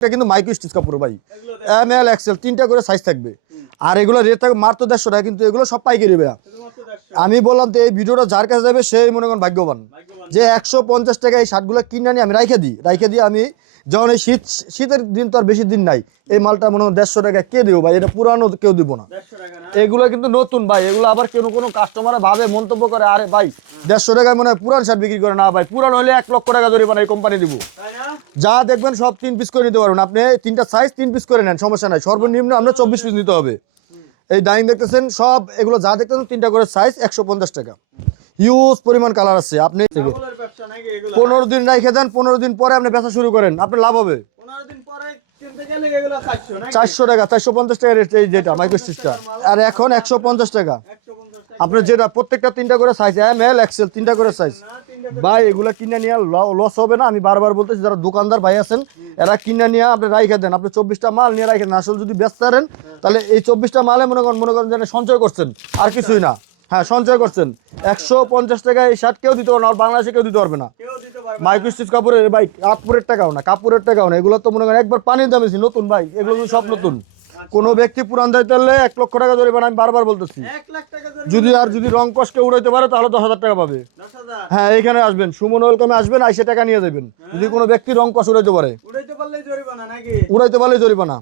এটা কিন্তু micro stitch কাপড় ভাই, এম এল এক্সেল তিনটা করে সাইজ থাকবে। আর এগুলো রেট থাকবে মাত্র 150 টাকা, কিন্তু এগুলো সব পাইকারি ভাইয়া। আমি বললাম তো এই ভিডিওটা যার কাছে যাবে সেই মনে করেন ভাগ্যবান, যে 150 টাকা এই শার্টগুলো কিনে নিয়ে আমি রাইখে দিই আমি যখন এই শীতের দিন তো আর বেশি দিন নাই, এই মালটা মনে হয় 150 টাকা কে দিব ভাই, এটা পুরানো কেউ দিব না, এগুলো কিন্তু নতুন ভাই। এগুলো আবার কোনো কাস্টমার ভাবে মন্তব্য করে আরে ভাই 150 টাকায় মনে হয় পুরান শার্ট বিক্রি করে, না ভাই পুরান হলে 1 লক্ষ টাকা জরিমানা এই কোম্পানি দিব। যা দেখবেন সব 3 পিস করে নিতে পারবেন আপনি, 3টা সাইজ 3 পিস করে নেন সমস্যা নাই, সর্বনিম্ন আমরা 24 পিস নিতে হবে। এই ডাইং দেখতেছেন সব এগুলো যা দেখতেছেন 3টা করে সাইজ 150 টাকা, হিউজ পরিমাণ কালার আছে। আপনি 15 দিন রাখে দেন, 15 দিন পরে আপনি বেচা শুরু করেন, আপনার লাভ হবে। 400 টাকা 450 টাকা রেট এই যেটা মাইক্রো স্টিচটা, আর এখন 150 টাকা আপনার যেটা প্রত্যেকটা 3টা করে সাইজ, এম এল এক্সেল 3টা করে সাইজ ভাই। এগুলা কিনে নিয়ে লস হবে না, আমি বারবার বলতেছি যারা দোকানদার ভাই আছেন এরা কিনে নিয়ে আপনি রাইখে দেন, আপনি 24টা মাল নিয়ে রাইখে দেন। আসলে যদি ব্যস্ত পারেন তাহলে এই 24টা মালে মনে করেন যেন সঞ্চয় করছেন, আর কিছুই না। হ্যাঁ সঞ্চয় করছেন। 150 টাকা এই শার্ট কেউ দিতে পারবে না, আর বাংলাদেশে কেউ দিতে পারবে না। মাইক্রো স্টিচ কাপড়ের ভাই কাপড়ের টাকাও না, এগুলো তো মনে করেন একবার পানির দাম বেশি, নতুন ভাই এগুলো সব নতুন। কোন ব্যক্তি পুরান দায়িত্ব হলে 1 লক্ষ টাকা জরিমানা, আমি বারবার বলতেছি। যদি রং কষ্টকে উড়াইতে পারে তাহলে 10,000 টাকা পাবে। হ্যাঁ এইখানে আসবেন, সুমন ওয়েলকামে আসবেন, 80 টাকা নিয়ে যাবেন। যদি কোনো ব্যক্তি রং কষ্ট উড়াইতে পারে, উড়াইতে পারলে জরিমানা।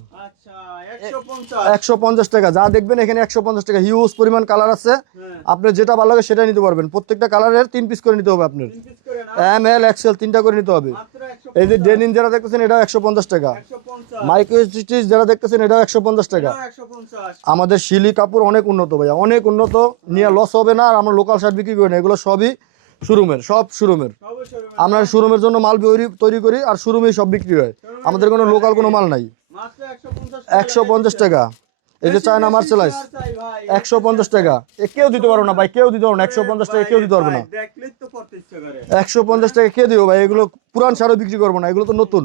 150 টাকা যা দেখবেন এখানে 150 টাকা, হিউজ পরিমাণ কালার আছে, আপনি যেটা ভালো লাগে সেটা নিতে পারবেন। প্রত্যেকটা কালারের 3 পিস করে নিতে হবে আপনার, এম এল এক্সেল 3টা করে নিতে হবে। এই যে ডেনিম যারা দেখতেছেন এটাও 150 টাকা, মাইক্রো স্টিচ যারা দেখতেছেন এটাও 150 টাকা। আমাদের শিলি কাপড় অনেক উন্নত ভাইয়া, অনেক উন্নত, নিয়ে লস হবে না। আর আমরা লোকাল শার্ট বিক্রি করি না, এগুলো সবই শোরুমের, সব শোরুমের। আমরা শোরুমের জন্য মাল তৈরি করি আর শোরুমেই সব বিক্রি হয়, আমাদের কোনো লোকাল কোনো মাল নাই। 150 টাকা এই যে চায়না মার্সেলাইজ 150 টাকা, কেউ দিতে পারবো না ভাই, কেউ দিতে পারবো না। 150 টাকা কেউ দিতে পারবো না, 150 টাকা কে দিব ভাই। এগুলো পুরান শাড়ি বিক্রি করবো না, এগুলো তো নতুন।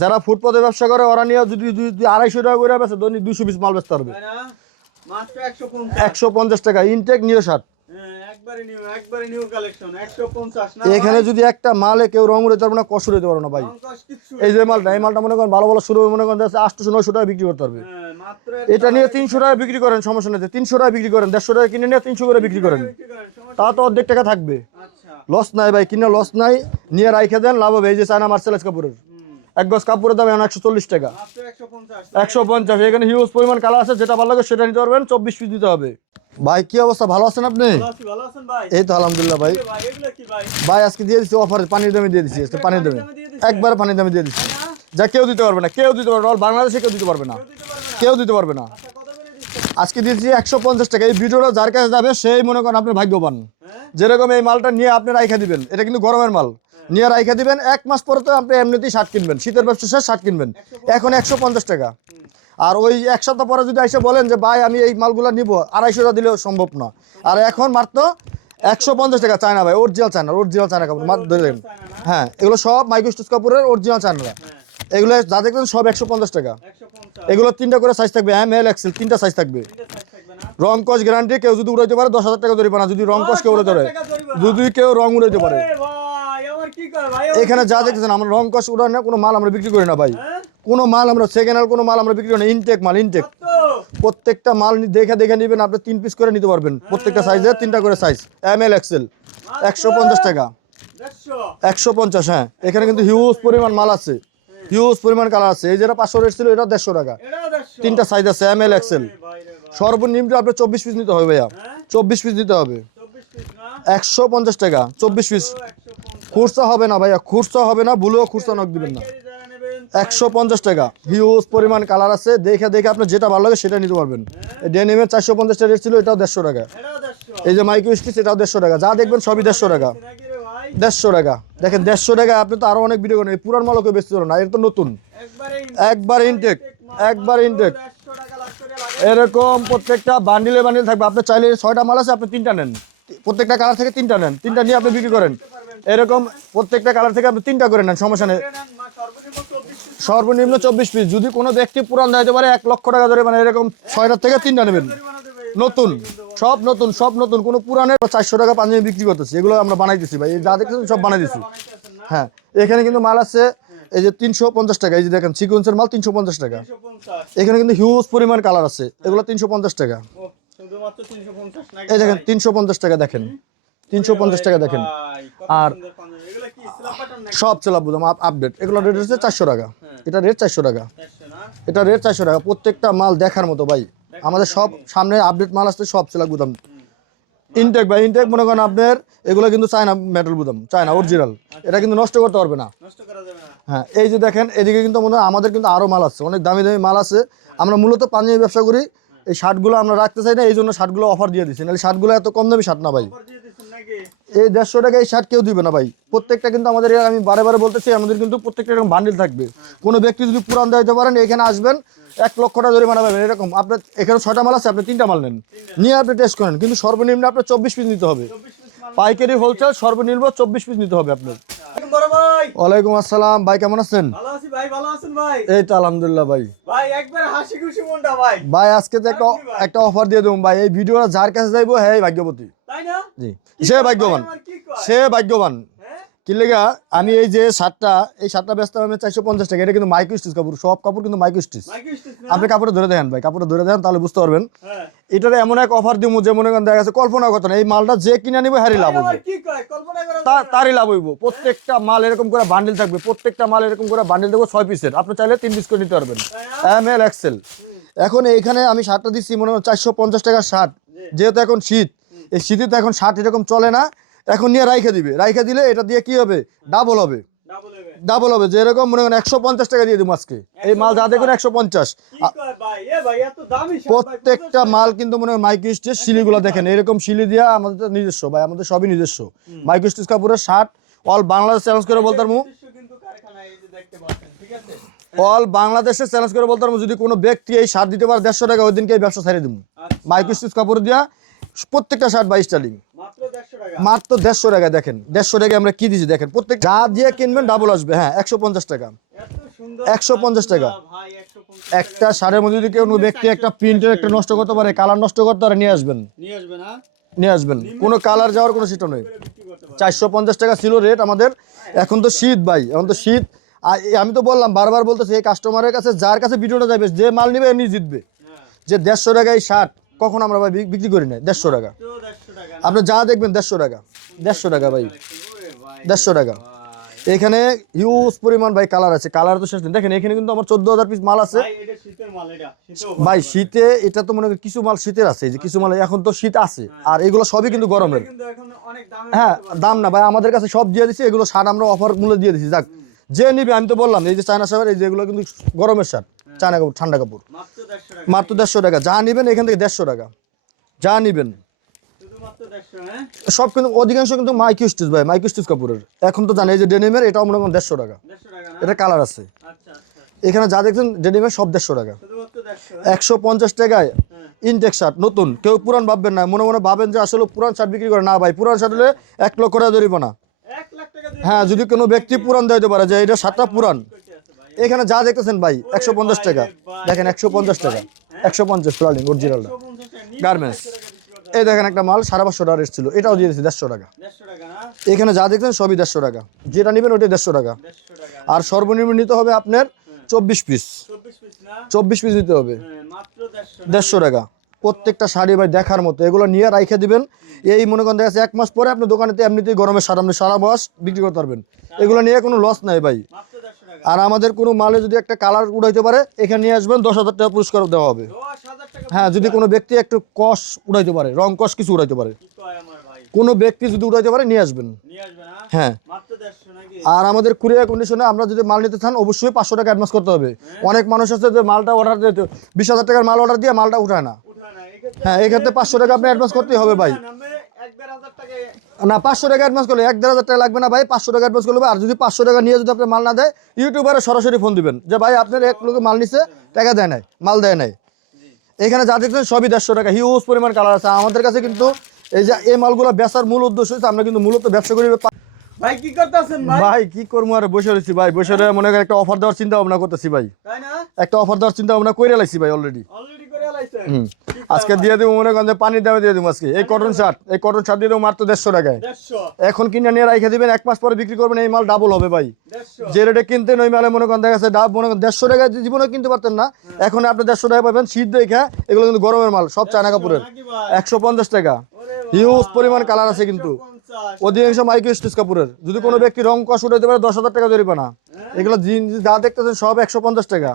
যারা ফুটপাতে ব্যবসা করে ওরা নিয়ে যদি 250 টাকা করে বেচে দৈনিক 200 পিস মাল বেচতে পারবে। 150 টাকা ইনটেক নিউ শার্ট, এখানে যদি একটা মালে কেউ রং উড়াইতে পারবে না, কষ্ট উড়াইতে পারবো না ভাই। এই যে মালটা, এই মালটা মনে করেন ভালো শুরু মনে করেন 800-900 টাকা বিক্রি করতে পারবে। এটা নিয়ে 300 টাকা বিক্রি করেন সমস্যা নেই, 300 টাকা বিক্রি করেন, 150 টাকা কিনে নিয়ে 300 করে বিক্রি করেন, তা তো অর্ধেক টাকা থাকবে। লস নাই ভাই, কিনে লস নাই, নিয়ে রাইখে দেন, লাভ হবে। এই যে চায়না মার্সেলাইজ কাপড়ের 1 গজ কাপড়ের দাম এখন 140 টাকা, 150। এখানে হিউজ পরিমাণ কালার আছে, যেটা ভালো লাগে সেটা নিতে পারবেন। 24 পিস দিতে হবে। ভাই কি অবস্থা, ভালো আছেন আপনি? এই তো আলহামদুলিল্লাহ ভাই। ভাই আজকে দিয়ে দিচ্ছি অফারে, পানির দামে দিয়ে দিচ্ছি, পানির দামে একবার পানির দামে দিয়ে দিচ্ছি, যা কেউ দিতে পারবে না, কেউ দিতে পারবে না, বাংলাদেশে কেউ দিতে পারবে না, কেউ দিতে পারবে না। আজকে দিয়েছি 150 টাকা। এই ভিডিওটা যার কাছে যাবে সেই মনে করেন আপনি ভাগ্যবান। যেরকম এই মালটা নিয়ে আপনি রাইখা দিবেন, এটা কিন্তু গরমের মাল, নিয়ে রাইখা দিবেন, 1 মাস পরে তো আপনি এমনিতেই শার্ট কিনবেন, শীতের ব্যবসা শেষ শার্ট কিনবেন, এখন 150 টাকা। আর ওই 1 সপ্তাহ পরে যদি এসে বলেন যে ভাই আমি এই মালগুলো নিব, 250 টাকা দিলেও সম্ভব না। আর এখন মাত্র 150 টাকা চায়না ভাই, অরিজিনাল চায়না কাপড় ধরে। হ্যাঁ এগুলো সব মাইক্রো স্টিচ কাপড়ের অরিজিনাল চায়না, এগুলো যা দেখবেন সব 150 টাকা। এগুলো 3টা করে সাইজ থাকবে, এম এল এক্সেল 3টা সাইজ থাকবে। রং কস গ্যারান্টি, কেউ যদি উড়াইতে পারে 10,000 টাকা জরিমানা, যদি রং কস কেউ উড়াইতে পারে, যদি কেউ রং উড়াইতে পারে। এখানে যা দেখতেছেন আমরা রং কস উড়াই না, কোনো মাল আমরা বিক্রি করি না ভাই, কোনো মাল আমরা সেকেন্ড হ্যান্ড কোনো মাল আমরা বিক্রি করি না, ইনটেক মাল, ইনটেক। প্রত্যেকটা মাল দেখে নেবেন, আপনি 3 পিস করে নিতে পারবেন, প্রত্যেকটা সাইজের 3টা করে সাইজ, এম এল এক্সেল 150 টাকা, 150। হ্যাঁ এখানে কিন্তু হিউজ পরিমাণ মাল আছে, হিউজ পরিমাণ কালার আছে। এই যেটা 500 রেট ছিল এটা 150 টাকা, 3টা সাইজ আছে, এম এল এক্সেল। সর্বনিম্ন আপনি 24 পিস নিতে হবে ভাইয়া, 24 পিস নিতে হবে, 150 টাকা 24 পিস। খুচরা হবে না ভাইয়া, খুচরা হবে না, ভুলেও খুচরা নক দিবেন না। 150 টাকা, হিউজ পরিমাণ কালার আছে, দেখে আপনি যেটা ভালো লাগে সেটা নিতে পারবেন। ডেনিমের 450 টাকা রেট ছিল, এটাও 150 টাকা। এই যে মাইক্রো স্টিচ এটাও 150 টাকা, যা দেখবেন সবই 150 টাকা, 150 টাকা। দেখেন 150 টাকা, আপনি তো আরো অনেক ভিডিও করেন, এই পুরান মালকে বেচতে পারেন না, এটা তো নতুন, একবার ইনটেক, একবার ইনটেক। এরকম প্রত্যেকটা বান্ডিলে থাকবে, আপনি চাইলে 6টা মাল আছে, আপনি 3টা নেন, প্রত্যেকটা কালার থেকে 3টা নেন, 3টা নিয়ে আপনি বিক্রি করেন। এরকম প্রত্যেকটা কালার থেকে আপনি 3টা করে নেন, সমস্যা নেই। সর্বনিম্ন 24 পিস। যদি কোনো ব্যক্তি পুরান দিতে পারে 1 লক্ষ টাকা ধরে, মানে এরকম 6টার থেকে 3টা নেবেন, নতুন, সব নতুন, সব নতুন, কোনো পুরানের 400 টাকা পাঞ্জাবি বিক্রি করতেছি, এগুলো আমরা বানাইতেছি ভাই, যা দেখতেছেন সব বানাই দিচ্ছি। হ্যাঁ এখানে কিন্তু মাল আছে এই যে 350 টাকা, এই যে দেখেন সিকোয়েন্সের মাল 350 টাকা। 350 এখানে কিন্তু হিউজ পরিমাণ কালার আছে, এগুলো 350 টাকা। ও শুধুমাত্র 350 নাকি এই দেখেন ভাই? 350 টাকা দেখেন, 350 টাকা দেখেন। ভাই, কত আর সুন্দর পাঞ্জাবি। এগুলো কি স্ল্যাব বাটন নাকি? সব চেলাপ বুঝাম আপডেট, এগুলো রেট হচ্ছে 400 টাকা। এটা রেট 400 টাকা, 400 না? এটা রেট 400 টাকা। প্রত্যেকটা মাল দেখার মতো ভাই, আমাদের সব সামনে আপডেট মাল আসছে, সব চেলাপ বুঝাম। ইনটেক ভাই, ইনটেক মনে করেন আপনার এগুলো কিন্তু চায়না মেটাল বুঝাম, চায়না অরিজিনাল, এটা কিন্তু নষ্ট করতে পারবে না। নষ্ট করা যাবে না। হ্যাঁ, এই যে দেখেন এদিকে কিন্তু মনে হয় আমাদের কিন্তু আরো মাল আছে, অনেক দামি দামি মাল আছে। আমরা মূলত পাঞ্জাবি ব্যবসা করি, এই শার্টগুলো আমরা রাখতে চাই না, এই জন্য শার্টগুলো অফার দিয়ে দিচ্ছি, নাহলে শার্টগুলো এত কম দামি শার্ট না ভাই। অফার দিয়ে দিছেন নাকি? এই 150 টাকা এই শার্ট কেউ দিবে না ভাই। প্রত্যেকটা কিন্তু আমাদের, আমি বারে বারে বলতেছি, আমাদের কিন্তু প্রত্যেকটা এরকম বান্ডিল থাকবে। কোনো ব্যক্তি যদি পুরান দিতে পারেন, এখানে আসবেন 1 লক্ষ টাকা জরিমানা পাবেন এরকম। আপনার এখানে 6টা মাল আছে, আপনি 3টা মাল নেন, নিয়ে আপনি টেস্ট করেন, কিন্তু সর্বনিম্ন আপনার 24 পিস নিতে হবে। 24 পিস মাল। পাইকারি হোলসেল সর্বনিম্ন 24 পিস নিতে হবে আপনার। বড় ভাই, ওয়ালাইকুম আসসালাম ভাই, কেমন আছেন? ভালো আছি ভাই, ভালো আছেন ভাই? এই তো আলহামদুলিল্লাহ ভাই। ভাই একবার হাসি খুশি মনটা ভাই। ভাই আজকে তো একটা অফার দিয়ে দেবো ভাই, এই ভিডিওটা যার কাছে যাইবো হ্যাঁ ভাগ্যবতী। তাই না? জি, কি সে কয় ভাই, ভাগ্যবান, আমার কি কয়? সে ভাগ্যবান। হ্যাঁ? কি লেগা আমি এই যে শার্টটা, এই শার্টটা বেচতাম আমি 450 টাকা। এটা কিন্তু মাইক্রো স্টিচ কাপড়, সব কাপড় কিন্তু মাইক্রো স্টিচ। মাইকে স্টিচ না? আপনি কাপড়টা ধরে দেখেন ভাই, কাপড়টা ধরে দেখেন তাহলে বুঝতে পারবেন। হ্যাঁ। এটার এমন এক অফার দিব যে মনে করেন দেখা গেছে কল্পনা করতে না, এই মালটা যে কিনে নিবে হারি লাভ ভাই, হইব, আমার কি কয়, কল্পনা করা যায় না। তারই লাভ হইব। প্রত্যেকটা মাল এরকম করে বান্ডিল থাকবে, প্রত্যেকটা মাল এরকম করে বান্ডিল দেবো 6 পিসের, আপনি চাইলে 3 পিস করে নিতে পারবেন, এম এল এক্সেল। এখন এইখানে আমি শার্টটা দিচ্ছি মনে হয় 450 টাকার শার্ট। যেহেতু এখন শীত, এই শীতে তো এখন শার্ট এরকম চলে না, এখন নিয়ে রাইখে দিবে, রাইখে দিলে এটা দিয়ে কি হবে, ডাবল হবে, ডাবল হবে। ডাবল হবে। যেরকম মনে করেন 150 টাকা দিয়ে দেবো আজকে, এই মাল যা দেখুন 150। কি কয় ভাই, এ ভাই এত দামি শার্ট ভাই, প্রত্যেকটা মাল কিন্তু মনে হয় মাইক্রো স্টিচ, শিলিগুলো দেখেন এরকম শিলি দিয়া, আমাদের নিজস্ব ভাই, আমাদের সবই নিজস্ব মাইক্রো স্টিচ কাপড়ের শার্ট। অল বাংলাদেশ চ্যালেঞ্জ করে বলতাম, নিজস্ব কিন্তু কারখানায় এই যে দেখতে পাচ্ছেন, ঠিক আছে? অল বাংলাদেশে চ্যালেঞ্জ করে বলতাম, যদি কোনো ব্যক্তি এই শার্ট দিতে পারে 150 টাকা, ওই দিনকে এই ব্যবসা ছাড়িয়ে দেবো। আচ্ছা, মাইক্রো স্টিচ কাপড় দিয়া প্রত্যেকটা শার্ট 22 স্টাইলিং, মাত্র 150 টাকা। মাত্র 150 টাকা। দেখেন 150 টাকা আমরা কি দিচ্ছি দেখেন, প্রত্যেক যা দিয়ে কিনবেন ডাবল আসবে। হ্যাঁ, 150 টাকা, এত সুন্দর 150 টাকা। ভাই, 150 একটা শাড়ির মধ্যে যদি কোনো ব্যক্তি একটা প্রিন্টের একটা নষ্ট করতে পারে, কালার নষ্ট করতে পারে, নিয়ে আসবেন, নিয়ে আসবে না? নিয়ে আসবেন, কোনো কালার যাওয়ার কোনো সিস্টেম নেই। বিক্রি করতে পারবে। 450 টাকা ছিল রেট আমাদের। এখন তো শীত ভাই, এখন তো শীত। আর আমি তো বললাম, বারবার বলতেছি, এই কাস্টমারের কাছে যার কাছে ভিডিওটা যাবে, যে মাল নিবে এমনি জিতবে। হ্যাঁ, যে 150 টাকা এই শার্ট কখন আমরা ভাই বিক্রি করি না, 150 টাকা। তো 150 টাকা না? আপনি যা দেখবেন 150 টাকা, 150 টাকা ভাই, ওরে ভাই, 150 টাকা। ভাই। এখানে হিউজ পরিমাণ ভাই কালার আছে, কালার তো শেষ নেই। দেখেন এখানে কিন্তু আমার 14,000 পিস মাল আছে ভাই, এটা শীতের মাল, এটা শীতেও ভাই। শীতে এটা তো মনে করি কিছু মাল শীতের আছে, এই যে কিছু মাল এখন তো শীত আছে, আর এগুলো সবই কিন্তু গরমের। কিন্তু এখন অনেক দামে হ্যাঁ, দাম না ভাই, আমাদের কাছে সব দিয়ে দিছি, এগুলো শার্ট আমরা অফার মূল্যে দিয়ে দিছি। যাক, যে নিবে, আমি তো বললাম এই যে চায়না শার্ট, এই যে এগুলো কিন্তু গরমের শার্ট, চায়না কাপড়, ঠান্ডা কাপড়। মাত্র 150 টাকা। মাত্র 150 টাকা, যা নিবেন এখান থেকে 150 টাকা, যা নিবেন শুধুমাত্র 150, হ্যাঁ? সব কিন্তু অধিকাংশ কিন্তু মাইক্রো স্টিচ ভাই, মাইক্রো স্টিচ কাপড়ের। এখন তো জানেন এই যে ডেনিমের, এটাও মনে করেন 150 টাকা, 150 টাকা না? এটা কালার আছে। আচ্ছা, আচ্ছা। এখানে যা দেখছেন ডেনিমের সব 150 টাকা। শুধুমাত্র 150, 150 টাকায় ইনটেক শার্ট নতুন, কেউ পুরান ভাববেন না, মনে মনে ভাবেন যে আসলে পুরান শার্ট বিক্রি করে না ভাই। পুরান শার্ট হলে 1 লক্ষ টাকা জরিমানা। 1 লাখ টাকা দিয়ে হ্যাঁ, যদি কোনো ব্যক্তি পুরান দিতে পারে যে এটা শার্টটা পুরান। করতে আছে ভাই। এখানে যা দেখতেছেন ভাই 150 টাকা, ভাই, দেখেন 150 টাকা, 150 ফ্লালিং অরিজিনালটা 150 টাকা নিয়ে গার্মেন্টস। 150 টাকা বিক্রি করতে এই দেখেন একটা মাল 550 টাকা রেট ছিল, এটাও দিয়ে দিচ্ছি 150 টাকা। 150 টাকা না? এখানে যা দেখছেন সবই 150 টাকা, যেটা নেবেন ওইটাই 150 টাকা। 150 টাকা। আর সর্বনিম্ন নিতে হবে আপনার 24 পিস, 24 পিস না? 24 পিস নিতে হবে, হ্যাঁ, মাত্র 150 না? 150 টাকা। প্রত্যেকটা শাড়ি ভাই দেখার মতো, এগুলো নিয়ে রাইখে দিবেন। এই মনে করেন দেখা যাচ্ছে 1 মাস পরে আপনি দোকানেতে এমনিতেই গরমের শাড়ি আপনি সারা মাস বিক্রি করতে পারবেন, এগুলো নিয়ে কোনো লস নাই ভাই। মাত্র 150 টাকা। আর আমাদের কোনো মালে যদি একটা কালার উড়াইতে পারে, এখানে নিয়ে আসবেন, 10,000 টাকা পুরস্কার দেওয়া হবে। 10,000 টাকা। হ্যাঁ, যদি কোনো ব্যক্তি একটু কস উড়াইতে পারে, রং কস কিছু উড়াইতে পারে, কি কয় আমার ভাই? কোনো ব্যক্তি যদি উড়াইতে পারে নিয়ে আসবেন। নিয়ে আসবে না? হ্যাঁ, মাত্র 150 নাকি? আর আমাদের কুরিয়ার কন্ডিশনে আমরা যদি মাল নিতে চান অবশ্যই 500 টাকা অ্যাডভান্স করতে হবে। অনেক মানুষ আছে যে মালটা অর্ডার দিতে 20,000 টাকার মাল অর্ডার দিয়ে মালটা উঠায় না। উঠায় না, এক্ষেত্রে হ্যাঁ, এই ক্ষেত্রে 500 টাকা আপনি অ্যাডভান্স করতেই হবে ভাই। নামে 1,500 টাকা। না, 500 টাকা অ্যাডভান্স করলে 1,500 টাকা লাগবে না ভাই, 500 টাকা অ্যাডভান্স করলে হবে। আর যদি 500 টাকা নিয়ে যদি আপনি মাল না দেয়, ইউটিউবারে সরাসরি ফোন দিবেন যে ভাই আপনার এক লোকে মাল নিছে, টাকা দেয় নাই, মাল দেয় নাই। এখানে যা দেখছেন সবই 150 টাকা, হিউজ পরিমাণ কালার আছে আমাদের কাছে। কিন্তু এই যে এই মালগুলো বেচার মূল উদ্দেশ্য হচ্ছে আমরা কিন্তু মূলত ব্যবসা করি। ভাই কি করতেছেন ভাই? ভাই কি করবো, আর বসে রয়েছি ভাই, বসে রয়ে মনে করেন একটা অফার দেওয়ার চিন্তা ভাবনা করতেছি ভাই, তাই না? একটা অফার দেওয়ার চিন্তা ভাবনা করে লাইছি ভাই অলরেডি। অলরেডি করে পাইছেন আজকে দিয়ে দেবো মনে করেন যে পানির দামে দিয়ে দেবো আজকে এই কটন শার্ট দিয়ে দেবো মাত্র 150 টাকায় 150 এখন কিনে নিয়ে রেখে দিবেন 1 মাস পরে বিক্রি করবেন এই মাল ডাবল হবে ভাই 150 যে রেটে কিনতেন ওই মালে মনে করেন দেখা গেছে ডাব মনে করেন 150 টাকায় জীবনে কিনতে পারতেন না এখন আপনি 150 টাকা পাবেন শীত দেখে এগুলো কিন্তু গরমের মাল সব চায়না কাপড়ের নাকি ভাই 150 টাকা ওরে বাবা, হিউজ পরিমাণ কালার আছে কিন্তু 150 অধিকাংশ মাইক্রো স্টিচ কাপড়ের যদি কোনো ব্যক্তি রং কষ উঠাইতে পারে 10,000 টাকা জরিমানা এগুলো জিন্স যা দেখতেছেন সব 150 টাকা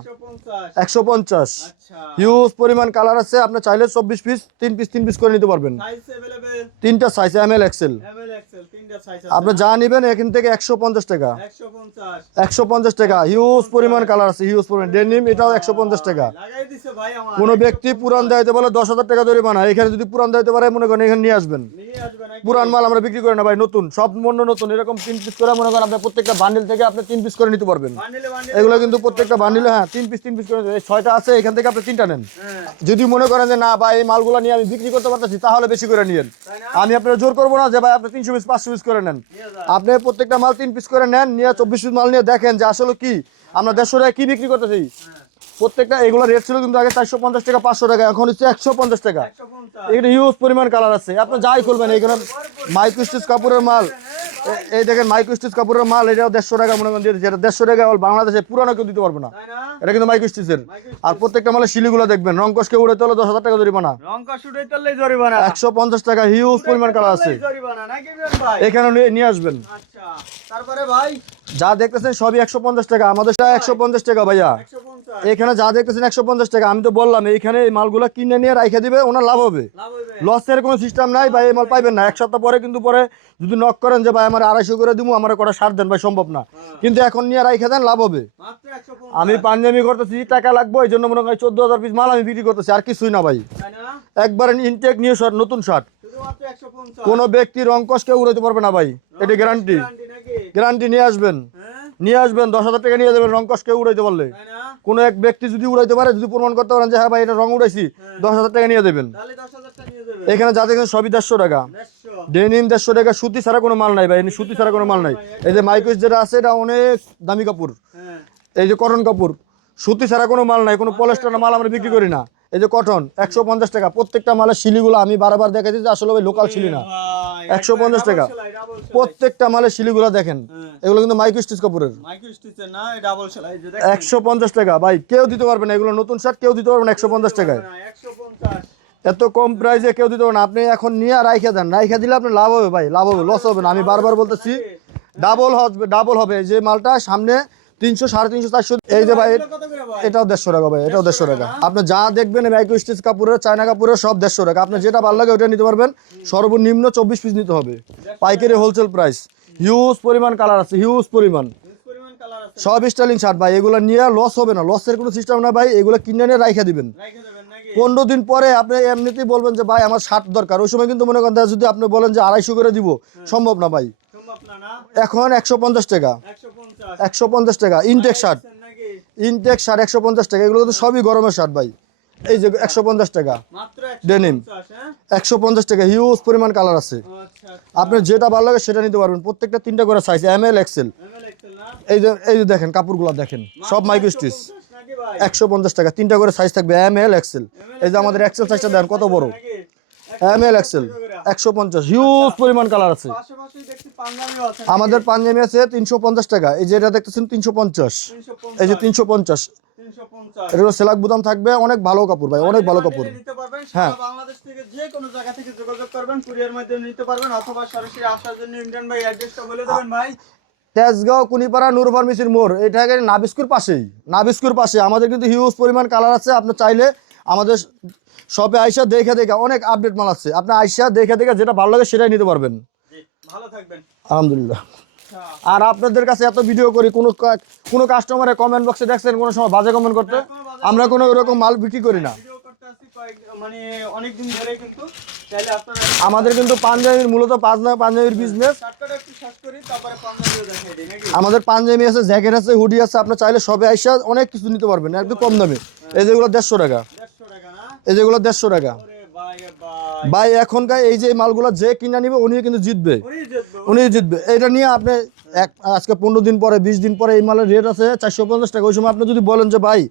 150 150 আচ্ছা হিউজ পরিমাণ কালার আছে আপনি চাইলে 24 পিস 3 পিস করে নিতে পারবেন সাইজ अवेलेबल তিনটা size M L XL M L XL তিনটা সাইজ আপনি যা নেবেন এখান থেকে 150 টাকা 150 150 টাকা হিউজ পরিমাণ কালার আছে হিউজ পরিমাণ ডেনিম এটাও 150 টাকা লাগাই দিছে ভাই আমার কোনো ব্যক্তি পুরান দাইতে বলে 10,000 টাকা জরিমানা এখানে যদি পুরান দাইতে পারে মনে করেন এখানে নিয়ে আসবেন নিয়ে আসবে নাকি পুরান মাল আমরা বিক্রি করি না ভাই নতুন সব মন্য নতুন এরকম 3 পিস করে মনে করেন আপনি প্রত্যেকটা বান্ডিল থেকে আপনি 3 পিস করে নিতে পারবেন বান্ডিলে এগুলো কিন্তু প্রত্যেকটা বান্ডিলে হ্যাঁ 3 পিস করে এই 6টা আছে এখান থেকে আপনি 3টা নেন হ্যাঁ যদি মনে করেন যে না ভাই এই মালগুলো নিয়ে আমি বিক্রি করতে পারতেছি তাহলে বেশি করে নিয়েন তাই না আমি আপনার জোর করবো না যে ভাই আপনি 300 পিস 500 পিস করে নেন নিয়ে যা আপনি প্রত্যেকটা মাল 3 পিস করে নেন নিয়ে 24 পিস মাল নিয়ে দেখেন যে আসলে কি আমরা 150 টাকা কি বিক্রি করতেছি প্রত্যেকটা এগুলো রেট ছিল কিন্তু আগে 450 টাকা 500 টাকা এখন হচ্ছে 150 টাকা 150 এখানে হিউজ পরিমাণ কালার আছে আপনি যাই করবেন এখানে মাইক্রো স্টিচ কাপড়ের মাল এই দেখেন মাইক্রো স্টিচ কাপড়ের মাল এটাও 150 টাকা মনে করেন দিয়ে দিচ্ছে এটা 150 টাকা বাংলাদেশে পুরানো কেউ দিতে পারবে না তাই না এটা কিন্তু মাইক্রো স্টিচের আর প্রত্যেকটা মালে শিলিগুলো দেখবেন রংকশ কেউ উড়াইতে হলে 10,000 টাকা জরিমানা রংকা শুটাই তললেই জরিমানা 150 টাকা হিউজ পরিমাণ কালার আছে জরিমানা নাকি ভাই এখানে নিয়ে আসবেন আচ্ছা তারপরে ভাই যা দেখতেছেন সবই 150 টাকা আমাদেরটা 150 টাকা ভাইয়া 150 এখানে যা দেখতেছেন 150 টাকা আমি তো বললাম এইখানে এই মালগুলো কিনে নিয়ে রাইখে দিবে ওনার লাভ হবে লাভ হইবে লসের কোনো সিস্টেম নাই ভাই এই মাল পাইবেন না এক সপ্তাহ পরে কিন্তু পরে যদি নক করেন যে ভাই আমার 250 করে দিব আমার কটা সার দেন ভাই সম্ভব না কিন্তু এখন নিয়ে রাইখে দেন লাভ হবে মাত্র 150 আমি পাঞ্জাবি করতেছি টাকা লাগবে এই জন্য মনে হয় 14,000 পিস মাল আমি বিক্রি করতেছি আর কিছুই না ভাই তাই না একবারে ইনটেক নিয়ে শার্ট নতুন শার্ট শুধুমাত্র 150 কোনো ব্যক্তি রংকশ কেউ উড়াইতে পারবে না ভাই এটা গ্যারান্টি গ্যারান্টি নাকি গ্যারান্টি নিয়ে আসবেন হ্যাঁ নিয়ে আসবেন 10,000 টাকা নিয়ে যাবেন রংকশ কেউ উড়াইতে পারলে তাই না কোনো এক ব্যক্তি যদি উড়াইতে পারে যদি প্রমাণ করতে পারেন যে হ্যাঁ ভাই এটা রং উড়াইছি 10,000 টাকা নিয়ে দেবেন তাহলে 10,000 টাকা নিয়ে যাবে এখানে যা দেখেন সবই 150 টাকা 150 ডেনিম 150 টাকা সুতি ছাড়া কোনো মাল নাই ভাই সুতি ছাড়া কোনো মাল নাই এই যে মাইকোস যেটা আছে এটা অনেক দামি কাপড় হ্যাঁ এই যে কটন কাপড় সুতি ছাড়া কোনো মাল নাই কোনো পলিস্টার মাল আমরা বিক্রি করি না এই যে কটন 150 টাকা প্রত্যেকটা মালের শিলিগুলো আমি বারবার দেখাচ্ছি যে আসলে ভাই লোকাল শিলি না ভাই 150 টাকা প্রত্যেকটা মালের শিলিগুলো দেখেন এগুলো কিন্তু মাইক্রো স্টিচ কাপড়ের মাইক্রো স্টিচের না ডাবল সেলাই যে দেখেন 150 টাকা ভাই কেউ দিতে পারবে না এগুলো নতুন শার্ট কেউ দিতে পারবে না 150 টাকায় 150 এত কম প্রাইসে কেউ দিতে পারবে না আপনি এখন নিয়ে রাইখে দেন রাইখে দিলে আপনার লাভ হবে ভাই লাভ হবে লস হবে না আমি বারবার বলতেছি ডাবল হবে যে মালটা সামনে 300 350 400 এই যে ভাই কত করে ভাই এটাও 150 টাকা ভাই এটাও 150 টাকা আপনি যা দেখবেন মাইক্রো স্টিচ কাপড়ের চায়না কাপড়ের সব 150 টাকা আপনি যেটা ভালো লাগে ওটা নিতে পারবেন সর্বনিম্ন 24 পিস নিতে হবে পাইকারি হোলসেল প্রাইস হিউজ পরিমাণ কালার আছে হিউজ পরিমাণ পরিমাণ কালার আছে সব স্টাইলিং শার্ট ভাই এগুলো নিয়ে লস হবে না লসের কোনো সিস্টেম না ভাই এগুলো কিনে নিয়ে রাইখা দিবেন রাইখে দেবেন নাকি 15 দিন পরে আপনি এমনিতেই বলবেন যে ভাই আমার শার্ট দরকার ওই সময় কিন্তু মনে করেন যদি আপনি বলেন যে 250 করে দিব সম্ভব না ভাই সম্ভব না না এখন 150 টাকা 150 150 টাকা ইনটেক শার্ট নাকি ইনটেক শার্ট 150 টাকা এগুলো কিন্তু সবই গরমের শার্ট ভাই এই যে 150 টাকা মাত্র Denim 150 হ্যাঁ 150 টাকা হিউজ পরিমাণ কালার আছে আচ্ছা আপনি যেটা ভালো লাগে সেটা নিতে পারবেন প্রত্যেকটা 3টা করে size M L XL M L XL না এই যে দেখেন কাপড়গুলো দেখেন সব মাইক্রো স্টিচ 150 নাকি ভাই 150 টাকা 3টা করে সাইজ থাকবে এমএল এক্সেল এই যে আমাদের এক্সেল সাইজটা দেখেন কত বড় নাকি এমএল এক্সেল 150 হিউজ পরিমাণ কালার আছে পাশাপাশি দেখছি পাঞ্জাবিও আছে আমাদের পাঞ্জাবি আছে 350 টাকা এই যে এটা দেখতেছেন 350 350 এই যে 350 350 এটা সেলাক বুদাম থাকবে অনেক ভালো কাপড় ভাই অনেক ভালো কাপড় নিতে পারবেন হ্যাঁ। সারা বাংলাদেশ থেকে যে কোনো জায়গা থেকে যোগাযোগ করবেন কুরিয়ার মাধ্যমে নিতে পারবেন অথবা সরাসরি আসার জন্য ইন্ডিয়ান ভাই অ্যাড্রেসটা বলে দেবেন ভাই তেজগাঁও কুনিপাড়া নূর ফার্মেসির মোড় এটা নাবিস্কুর পাশেই নাবিস্কুর পাশে আমাদের কিন্তু হিউজ পরিমাণ কালার আছে আপনি চাইলে আমাদের শপে আইসা দেখে অনেক আপডেট মাল আছে আপনি আইসা দেখে যেটা ভালো লাগে সেটাই নিতে পারবেন জি ভালো থাকবেন আলহামদুলিল্লাহ আচ্ছা আর আপনাদের কাছে এত ভিডিও করি কোনো কাস্টমারে কমেন্ট বক্সে দেখছেন কোনো সময় বাজে কমেন্ট করতে আমরা কোনো এরকম মাল বিক্রি করি না ভিডিও করতে আসছি মানে অনেক দিন ধরে কিন্তু তাহলে আপনারা আমাদের কিন্তু পাঞ্জাবির মূলত পাঞ্জাবির বিজনেস শর্টকাট একটু শেষ করি তারপরে পাঞ্জাবিও দেখাই দিই নাকি আমাদের পাঞ্জাবি আছে জ্যাকেট আছে হুডি আছে আপনি চাইলে সবে আইসা অনেক কিছু নিতে পারবেন একদম কম দামে এই যেগুলো 150 টাকা 150 টাকা না এই যেগুলো 150 টাকা ওরে ভাই ভাই ভাই এখনকার এই যে মালগুলো যে কিনা নিবে উনি কিন্তু জিতবে ওই জিতবে উনি জিতবে। এটা নিয়ে আপনি আজকে 15 দিন পরে 20 দিন পরে এই মালের রেট আছে 450 টাকা। ওই সময় আপনি যদি বলেন যে ভাই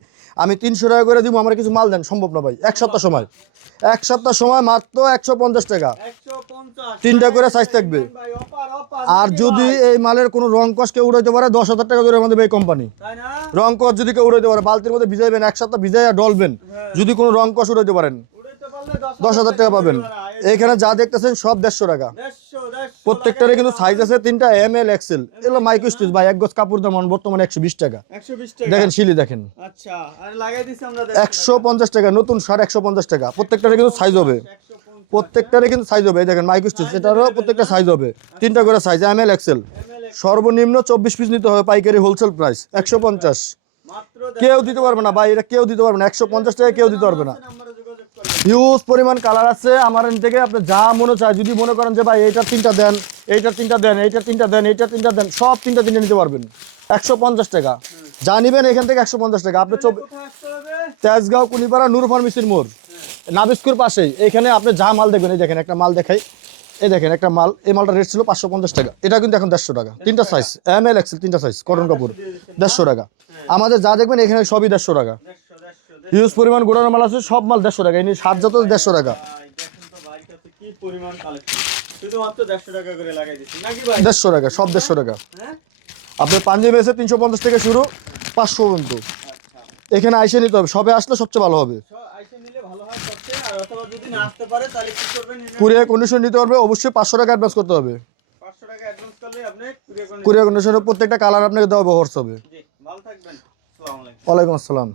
আমি 300 টাকা করে দিব, আমার কিছু মাল দেন, সম্ভব না ভাই। এক সপ্তাহ সময় মাত্র 150 টাকা, 150 তিনটা করে সাইজ থাকবে। ভাই অফার আর যদি এই মালের কোনো রং কস কেউ উড়াইতে পারে 10,000 টাকা ধরে আমাদের এই কোম্পানি। তাই না? রং কস যদি কেউ উড়াইতে পারে, বালতির মধ্যে ভিজাইবেন, এক সপ্তাহ ভিজাইয়া ডলবেন, যদি কোনো রং কস উড়াইতে পারেন উড়াইতে পারলে 10,000 টাকা পাবেন। এইখানে যা দেখতেছেন সব 150 টাকা। 150 প্রত্যেকটারে কিন্তু সাইজ আছে 3টা, ML XL। এগুলো মাইক্রো স্টিচ ভাই, এক গজ কাপড় দাম বর্তমানে 120 টাকা। 120 টাকা। দেখেন শিলি দেখেন, আচ্ছা, আর লাগাই দিছি আমরা 150 টাকা। নতুন শার্ট 150 টাকা। প্রত্যেকটারে কিন্তু সাইজ হবে, 150 প্রত্যেকটারে কিন্তু সাইজ হবে। এই দেখেন মাইক্রো স্টিচ, এটারও প্রত্যেকটা সাইজ হবে, 3টা করে সাইজ, ML XL। সর্বনিম্ন 24 পিস নিতে হবে, পাইকারি হোলসেল প্রাইস 150। মাত্র কেউ দিতে পারবে না ভাই, এটা কেউ দিতে পারবে না। 150 টাকা কেউ দিতে পারবে না। নম্বরে যোগাযোগ করবেন। হিউজ পরিমাণ কালার আছে আমার এখান থেকে। আপনি যা মনে চায়, যদি মনে করেন যে ভাই এইটার 3টা দেন, এইটার 3টা দেন, এইটার 3টা দেন, এইটার 3টা দেন, সব 3টা নিতে পারবেন 150 টাকা। যা নিবেন এখান থেকে 150 টাকা। আপনি কোথায় আসতে হবে? তেজগাঁও, কুনিপাড়া, নূর ফার্মেসির মোড়, নাবিস্কুর পাশেই। এইখানে আপনি যা মাল দেখবেন, এই দেখেন একটা মাল দেখাই, এই দেখেন একটা মাল, এই মালটা রেট ছিল 550 টাকা, এটা কিন্তু এখন 150 টাকা। 3টা সাইজ, ML XL, 3টা সাইজ, কটন কাপড়, 150 টাকা। আমাদের যা দেখবেন এখানে সবই 150 টাকা। 150 হিউজ পরিমাণ গোড়ানো মাল আছে, সব মাল 150 টাকা। এই শার্ট যত 150 টাকা, ভাই দেখেন তো ভাই কাছে কি পরিমাণ কালেকশন। শুধুমাত্র 150 টাকা করে লাগাই দিচ্ছি নাকি ভাই? 150 টাকা, সব 150 টাকা। হ্যাঁ, আপনার পাঞ্জাবি আছে 350 থেকে শুরু, 500 পর্যন্ত। আচ্ছা, এখানে আইসে নিতে হবে, সবে আসলে সবচেয়ে ভালো হবে। আইসা নিলে ভালো হয় সবচেয়ে। আর অথবা যদি না আসতে পারে তাহলে কি করবেন? কুরিয়ার কন্ডিশন নিতে পারবে, অবশ্যই 500 টাকা অ্যাডভান্স করতে হবে। 500 টাকা অ্যাডভান্স করলে আপনি কুরিয়ার করে কুরিয়ার কন্ডিশনের প্রত্যেকটা কালার আপনাকে দেওয়া হবে হোয়াটসঅ্যাপে। জি, ভালো থাকবেন। আসসালামু আলাইকুম। ওয়ালাইকুম আসসালাম।